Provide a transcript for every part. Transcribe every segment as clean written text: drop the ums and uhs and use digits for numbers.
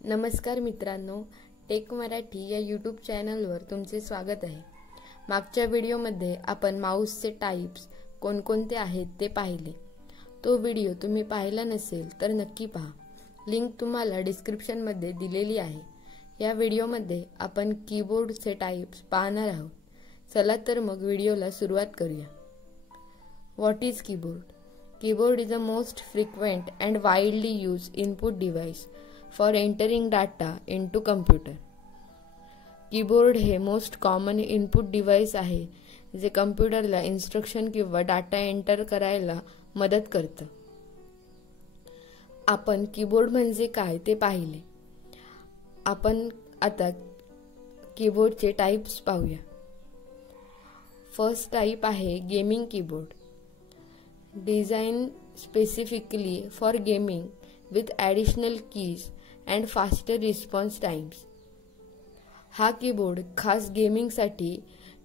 नमस्कार मित्रांनो, टेक मराठी या यूट्यूब चॅनलवर तुमचे स्वागत आहे। मागच्या व्हिडिओमध्ये आपण माऊसचे टाइप्स कोणकोणते आहेत ते पाहिले। तो व्हिडिओ तुम्ही पाहिला नसेल तर नक्की पहा, लिंक तुम्हाला डिस्क्रिप्शनमध्ये दिलेली आहे। या व्हिडिओमध्ये आपण कीबोर्डचे टाइप्स पाहणार आहोत। चला तर मग व्हिडिओला सुरुवात करूया। What is keyboard? Keyboard is the most frequent and widely used input device for entering data into computer. Keyboard हे मोस्ट कॉमन इनपुट डिव्हाइस आहे जे कम्प्युटरला इन्स्ट्रक्शन किंवा डाटा एंटर करायला मदत करतं। आपण कीबोर्ड म्हणजे काय ते पाहिले। आपण आता कीबोर्डचे टाइप्स पाहूया। फर्स्ट टाइप आहे gaming keyboard, designed specifically for gaming with additional keys and faster response times. हा कीबोर्ड खास गेमिंगसाठी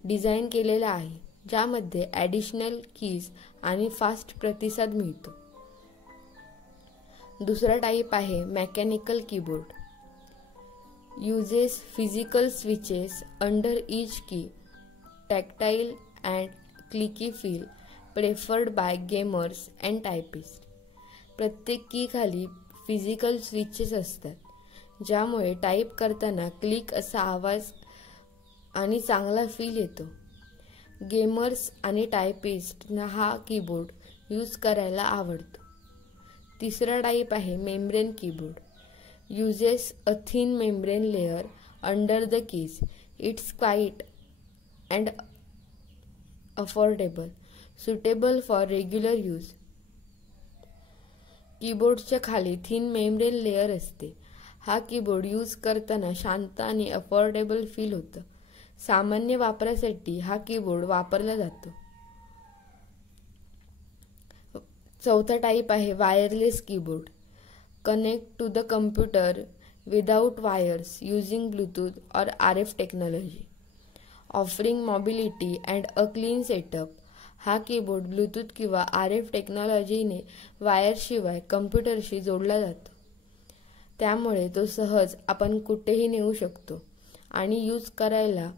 डिझाइन केलेला आहे, ज्यामध्ये ॲडिशनल कीज आणि फास्ट प्रतिसाद मिळतो। दुसरा टाइप आहे mechanical keyboard, uses physical switches under each key, tactile and clicky feel preferred by gamers and typists. प्रत्येक की खाली फिजिकल स्विचेस असतात, ज्यामुळे टाइप करताना क्लिक असा आवाज आणि चांगला फील येतो। गेमर्स आणि टायपिस्टना हा कीबोर्ड यूज करायला आवडतो। तिसरा टाइप आहे membrane keyboard, uses a thin membrane layer under the keys. It's quiet and affordable, suitable for regular use. कीबोर्डच्या खाली थिन मेम्ब्रेन लेयर असते। हा कीबोर्ड यूज करताना शांत आणि अफोर्डेबल फील होतं। सामान्य वापरासाठी हा कीबोर्ड वापरला जातो। चौथा टाइप आहे wireless keyboard, connect to the computer without wires using Bluetooth और RF technology, offering mobility and a clean setup. हा कीबोर्ड ब्लूटूथ किंवा RF टेक्नॉलॉजीने वायरशिवाय कम्प्युटरशी जोडला जातो, त्यामुळे तो सहज आपण कुठेही नेऊ शकतो आणि यूज करणं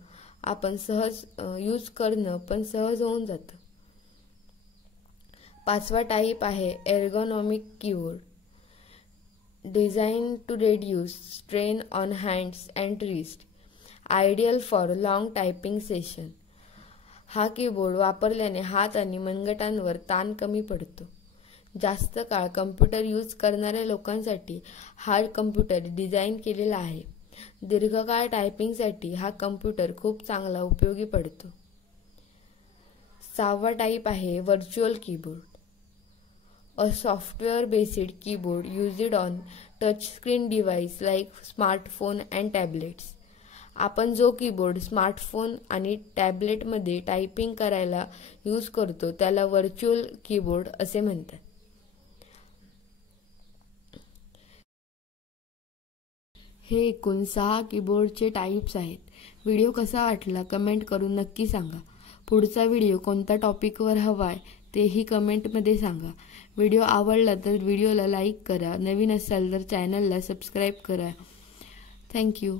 पण सहज होऊन जातं। पाचवा टाइप आहे ergonomic keyboard, design to reduce strain on hands and wrist, ideal for long typing session. हा कीबोर्ड वापरल्याने हात आणि मनगटांवर ताण कमी पडतो। जास्त काळ कम्प्युटर यूज करणाऱ्या लोकांसाठी हा कम्प्युटर डिझाइन केलेला आहे। दीर्घकाळ टायपिंगसाठी हा कम्प्युटर खूप चांगला उपयोगी पडतो। सहावा टाइप आहे virtual keyboard, a software based keyboard used on touch screen device like smartphone and tablets. आपण जो कीबोर्ड स्मार्टफोन आणि टॅबलेटमध्ये टायपिंग करायला यूज करतो त्याला व्हर्च्युअल कीबोर्ड असे म्हणतात। हे एकूण 6 कीबोर्डचे टाइप्स आहेत। व्हिडिओ कसा वाटला कमेंट करून नक्की सांगा। पुढचा व्हिडिओ कोणत्या टॉपिकवर हवाय तेही कमेंटमध्ये सांगा। व्हिडिओ आवडला तर व्हिडिओला लाईक करा, नवीन असाल तर चॅनलला सबस्क्राईब करा। थँक्यू।